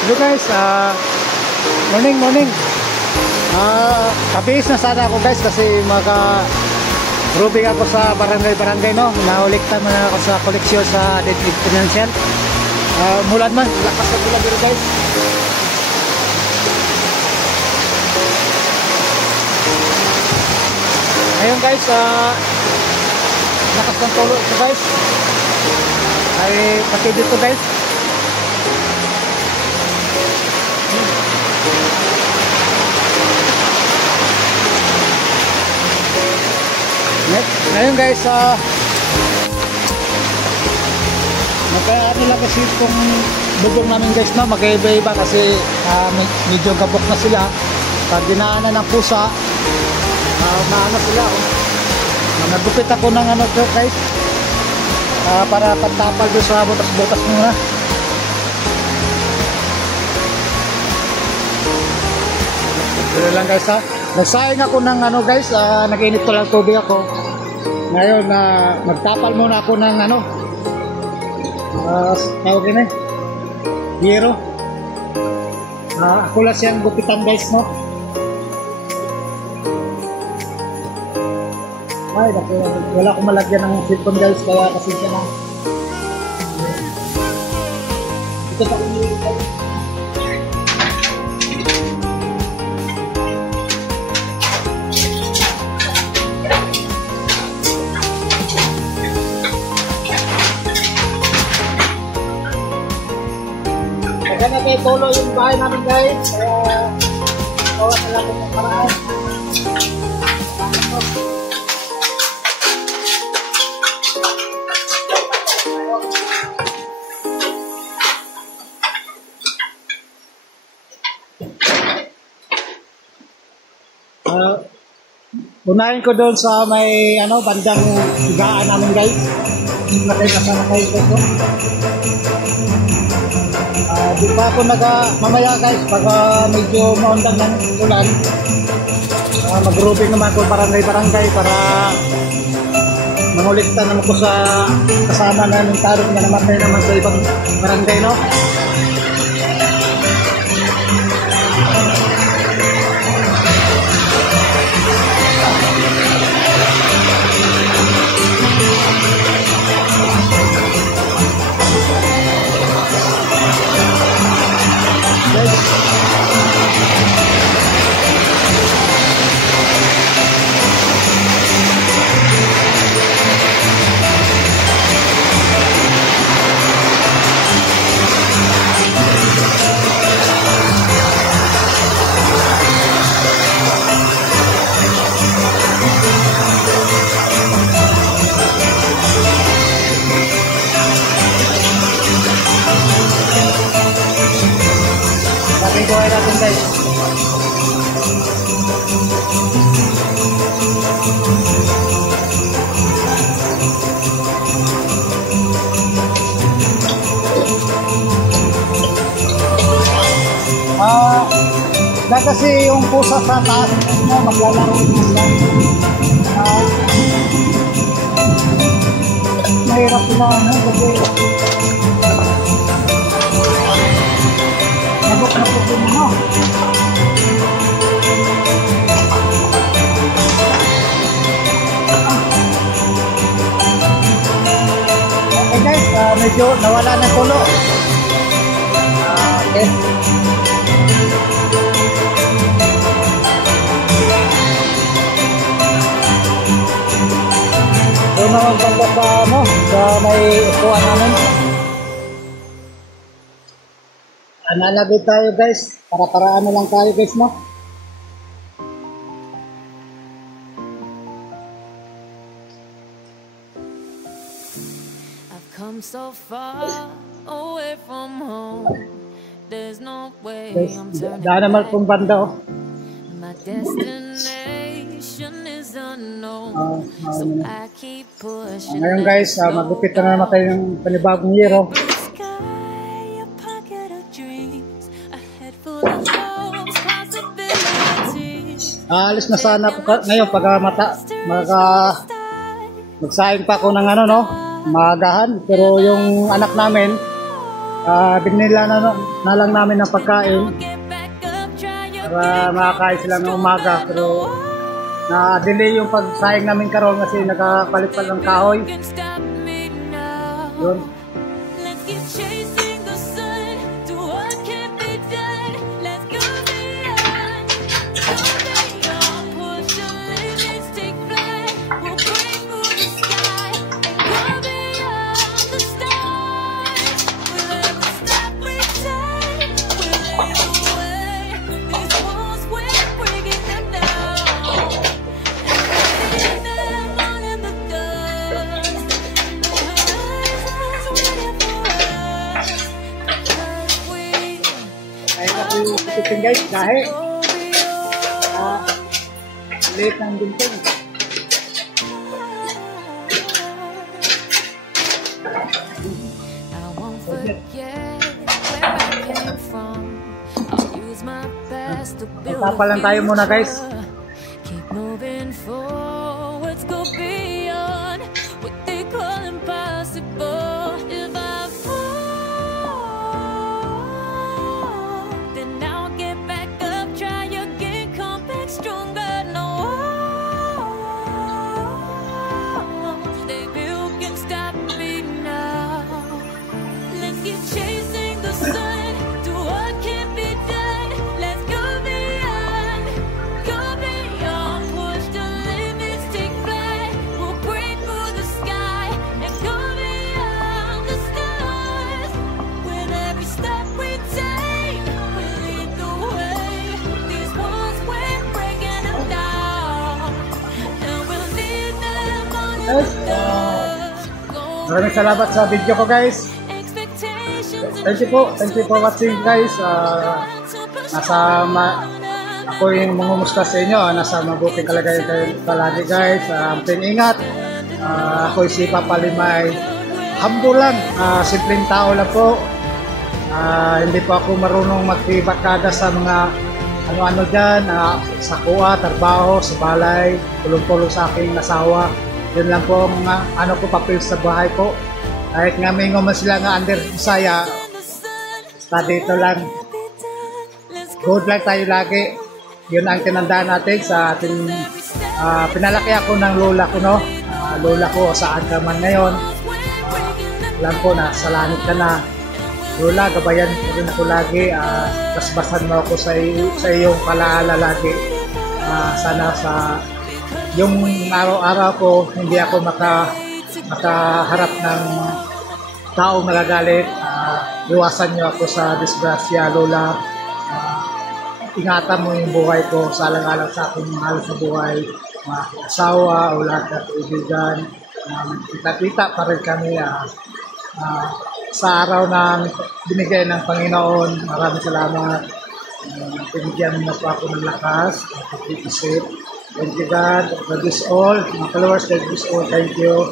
Hello guys, morning. Kabihis na sana ako guys kasi rubing ako sa barangay no. Nauliktan na ako sa koleksyon sa Deadwood Financial. Mulan man, lakas na ulan dito guys. Ngayon guys, lakas ng tulo ito guys. Ay pati dito guys. Ngayon guys, ano lang kasi itong bubong namin guys, no? Magkaiba-iba kasi medyo gabok na sila. Pag dinaanan ng pusa, maano sila. Nagupit ako ng ano to guys, para pantapal doon sa butas-butas muna. Ito lang guys ha. Nagsayang ako ng ano guys, nag-init ko lang tubig ako. Ngayon, magtapal muna ako ng ano, tawag yun hero. Ako lang siyang gupitan guys, no. Ay, wala akong malagyan ng cellphone guys, kaya kasi siya na. Ito pa kung kaya na kayo tulo yung bahay namin guys, kaya bawa na lang ng paraan. Unahin ko doon sa may ano, bandang higaan namin guys. Nakasama kayo dito. Di pa ako mamaya guys, pag medyo maundan ng ulan, mag-grouping naman ako barangay para manguliktan naman ko sa kasama na ng tarot na namatay naman sa ibang barangay, no? Buhay natin guys. Na kasi yung pusa sa taas na maglalaro sila. Mahirap sila kasi nabok na po din mo. Okay guys, medyo nawala ng tulo. Okay. Doon naman banda sa ano, sa may upuan namin. Nalagay tayo guys, para ano lang tayo guys, no? I've come so far away from home. There's no way I'm turning back. Naman pong banda, oh. My destination is unknown, so I keep pushing. Ngayon guys, magupit na naman tayo ng panibagong hero. Alis na sana ako ngayon pag magsayang pa ako ng ano, no, maagahan. Pero yung anak namin binila na lang namin ng pagkain Get back up, try your para makakain sila ng umaga. Pero na-delay yung pagsaing namin karon kasi nakapalit pa ng kahoy. can stop me now. Yun. Let's keep chasing the sun. Do what can be done. Let's go beyond. Go beyond. Push the limits, take flight. We'll break through the sky and go beyond the stars. We'll never stop return. We'll lead the way. These walls we're breaking them down. And leaving them all in the dust. The horizon's waiting for us. Because we Ayun na po yung titing guys, dahil go beyond. late ng bintong. I won't forget where I came from. I'll use my best to build Magpapa lang tayo muna, guys. Keep moving forwards, go beyond what they call impossible. If I fall, then I'll get back up, try again, come back stronger. No walls they built can stop me now. Let's keep chasing the sun. Do what can be done. Let's go beyond. Go beyond. Push the limits, take flight. We'll break through the sky and go beyond the stars. With every step we take, we lead the way. These walls we're breaking them down, and we'll leave them on in the dust. Maraming salamat sa video ko guys. Thank you for watching guys. Ako yung mangumusta sa inyo. Nasa mabuting kalagayan kayo palagi guys. Ingat. Ako si Papa Limay. Humble lang. Simpleng tao lang po. Hindi po ako marunong magtibakada sa mga ano-ano dyan. Sa kuha, trabaho, sa balay. Tulong-tulong sa aking asawa. Yun lang po ang ano ko papel sa bahay ko. Kahit nga may man sila nga under Bisaya, basta dito lang. Good luck tayo lagi. Yun ang tinandaan natin sa ating pinalaki ako ng lola ko, no? Lola ko, saan ka man ngayon. Alam ko na, sa langit ka na. Lola, gabayan ko rin ako lagi. Basbasan mo ako sa iyong palaala lagi. Sana sa yung araw-araw ko, hindi ako makaharap ng taong nagagalit. Iwasan niyo ako sa disgrasya, Lola. Ingatan mo yung buhay ko, salang-alang sa aking mahal sa buhay, mga asawa o lahat ng kaibigan. Kita-kita pa rin kami sa araw na binigay ng Panginoon. Maraming salamat. Pinigyan mo po ako ng lakas, pag-iisip. Thank you God, God is all. Mga followers, God is all. Thank you.